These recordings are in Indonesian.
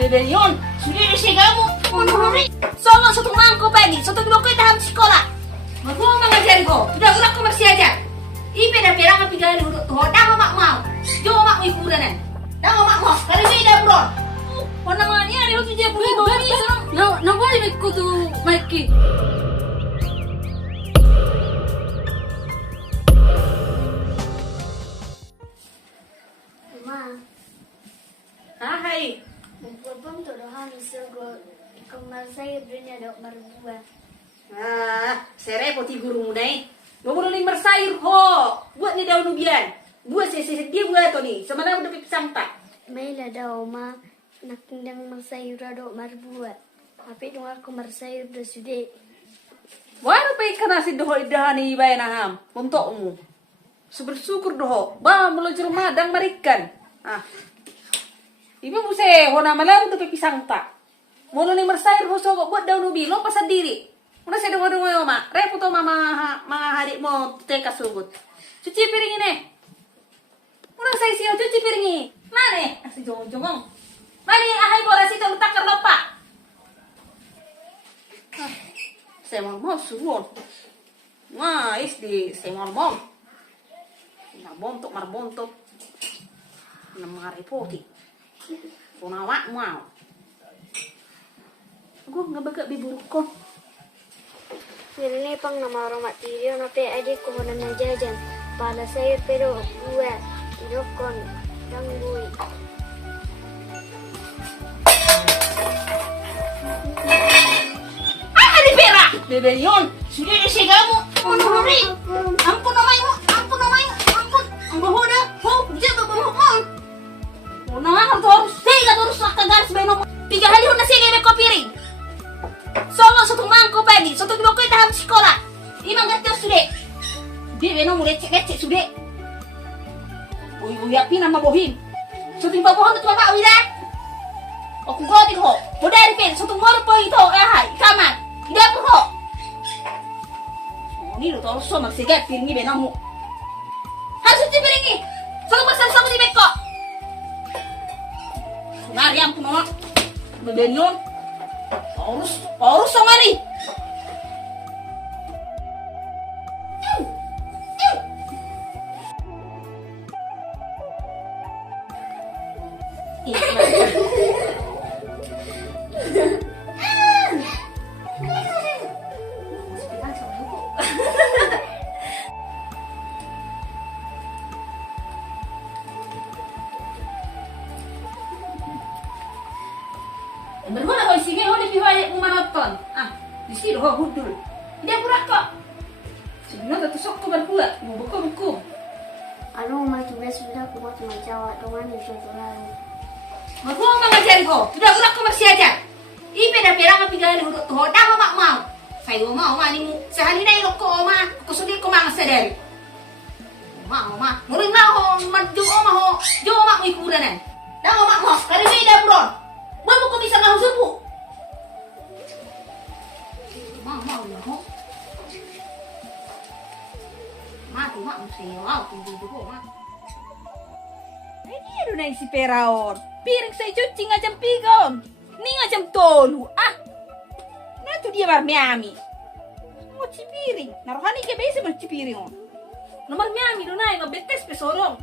Rebellion, sudah kamu menurut sama satu mangkok pagi, satu dua kali dalam sekolah. Aku mau mengajar kau, tidak gerak kau masih aja. Ipe dah perang api gali huruf tuh, dah mak mau, jo mak ikuranan, dah mak mau, kalau ini dah bro. Namanya ada waktu dia punya bawa ni, na boleh ikut tu Mikey. Ma, hai. babam tu dah habis go kamar saya berinya dok berdua. Saya repoti guru munai. Nomor lima sayur ho, buat ni daun ubian. Buat saya dia buat tu ni. Sebenarnya udah pipis sampah. Mai lah dah ma, nak kendang marsayur dok berdua. Tapi dong aku marsayur dah sudah. Waru pe kana si doho idahani bayana ham untukmu. Syukur doho. Ba mulo jerma dan marikan. Ibu buse hona malam tu pipis sampah. Mulo ni marsayur ho so buat daun ubi lo pasal diri. Una saya dengar ma, repot mama hari mau teka sugut. Cuci piring ini. Una saya siap cuci piring ini. Mana? Asih jongong. Mari ahai bola situ letak ke lupa. Saya mau suruh. Wah, isdi saya mau. Marbontok. Nama repoti. Punawak mau. Gue nggak bakal biburuk kok. Ini pang nama orang mak tiri, nape adik ko na jajan. Pala sayur pero dua, idokon, danggui. Ada pera. Rebellion, sudah kamu menurut. Ampun namanya, ampun. Ambohoda, ho, jaga bohong. Nah, harus tiga terus lakka garis beno. 3 hari na siya kay piring. Solo satu mangkok pagi, satu dua kali dalam sekolah. Imang gatyo sudah. Dia beno mulai cek sudah. Uy api nama bohim. Satu bohong tu mama uida. Aku goti ko. Bodari pen satu mor po ito hai kamar. Ida po ko. Ni lo to so magsigat piring beno mo. Harus cuci piring ni. Satu pasal sama di beko. Ngariam puno. Rebellion. Paulus sama nih. Bermula kau sini, kau lebih banyak menonton. Di sini kau hudul. Dia pura kok. Sebenarnya tu sok tu berbuat, buku. Anu ma tugas sudah aku buat majawa dengan itu lalu. Aku mau mengajar kau. Tidak pura kau masih aja. Ipe dah perang api gali huruf tu. Dah mak mau. Saya mau ni mu. Sehari ni lo kau ma. Aku sudah kau mang sedari. Mau. Murid mau maju mau. Jo mak ikuranan. Dah mak mau. Kali ni dah bro. Baru kau bisa ngau supu. Mau ya ho. Mati mesti mau tunggu mak. Ini ada nasi peraon. Piring saya cuci ngajam pigon. Ni ngajam tolu. Nah tu dia bar miami. Mau cuci piring. Naruhani ke biasa mau cuci piring on. Nomor miami do naik ngebetes pesorong.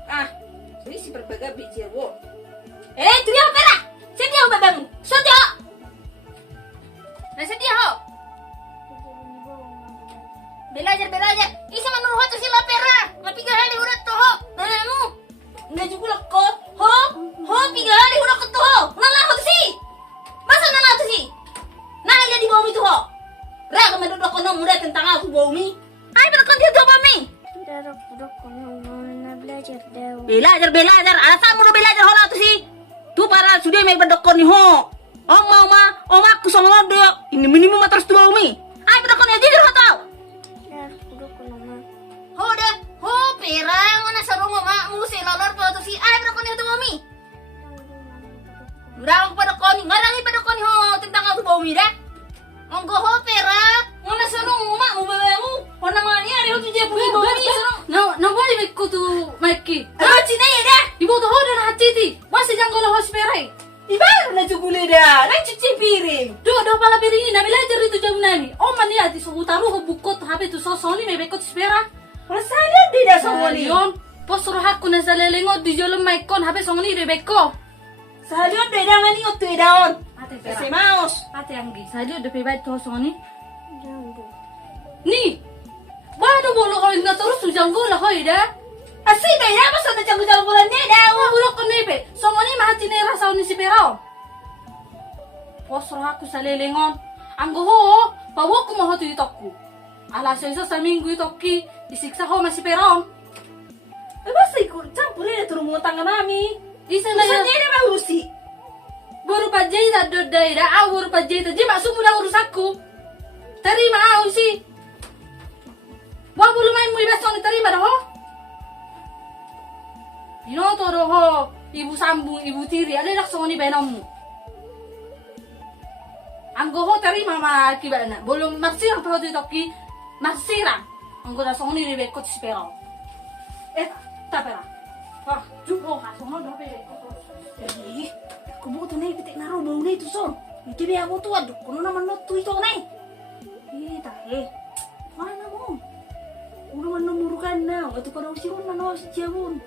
Ini si berbagai bicara wo. Tu dia pera. Sedia ho babang. Sedia. Nah sedia ho. Belajar. Isa manuru tu sila pera. Ngapiga hali urat to ho. Nanu. Nggak juga ko. Ho piga hali urat to ho. Nala ho si. Masa nala tu si. Nah jadi bau mi tu ho. Ra ka madudok ko no muda tentang aku bau mi. Ai berkon dia bau mi. Darok ko na belajar daw. Belajar. Alasan mo belajar ho na tu si. Tu para sudah may berdokon ni ho. Oma aku sama do. Ini minimum terus tu bau mi. Ai berdokon ya jujur ho tau. Darok ko na ma. Ho pera mana sarong ma musi lolor po to si ai berdokon ni tu bau mi. Urang pada koni, ngarangi pada koni ho tentang aku bau mi dah. Monggo ho pera, mana sarong ma mo babamu. Ho namanya ada ho tu je punya bau mi sarong. Na boleh ikut tu Mikey. Cina ya dah. Ibu tu ho dan hati ti. Masih jangan kalau hospital. Ibarat na jugule dah. Nang cuci piring. Do pala piringin na belajar itu jam nani. Oh man ya di suhu taruh bukot HP tu sosoni me bekot spera. Wala saya di dah songoni. Yon, posro hakku na salengo di jolom maikon HP songoni de beko. Salion de dah ngani otu daon. Ate Kasi pera. maos. Ate anggi. Sadio de pebat to songoni. Jambu. Ni. Wado bolo ko inga terus sujanggo lah hoy da. Asih dah ya masa na jago-jago bulan ni dah. Wa bulok ko nebe. Songoni mahati ne rasa ni si perao. Posro hakku salengon. Anggo ho, pawok ko mahotu itokku. Alas isa sa minggu itokki isiksa ho masih perao. Masa ikut campur ya turun rumah tangga mami. Isa na Masa ya. dia dah mengurusi. Baru pajai do daida, baru pajai je masuk udah urus aku. Terima aku sih. Wah belum main mulai besok nih terima dah ho. Ino to ho, ibu sambung, ibu tiri, ada langsung nih benamu. Anggo ho terima ma kibana. Belum marsirang pe ho di toki, marsirang. Anggo langsung nih bekot spero. Tapera. Wah, jupo ha, sono do be. Eh, kubuto na ipitik na ro bau na ito son. Hindi ba ako tuwad? Kuno naman not to ito na tahe. Mana mo? Uno man namurukan na. Ito ka daw siyon na si Jabon.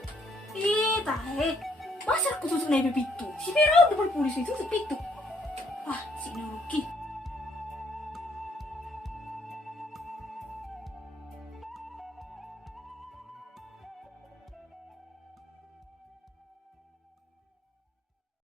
Tahe. Masa ko tutok na ipipitu? Si Pero, di ba pulis ito? Si Pitu. Ah, sino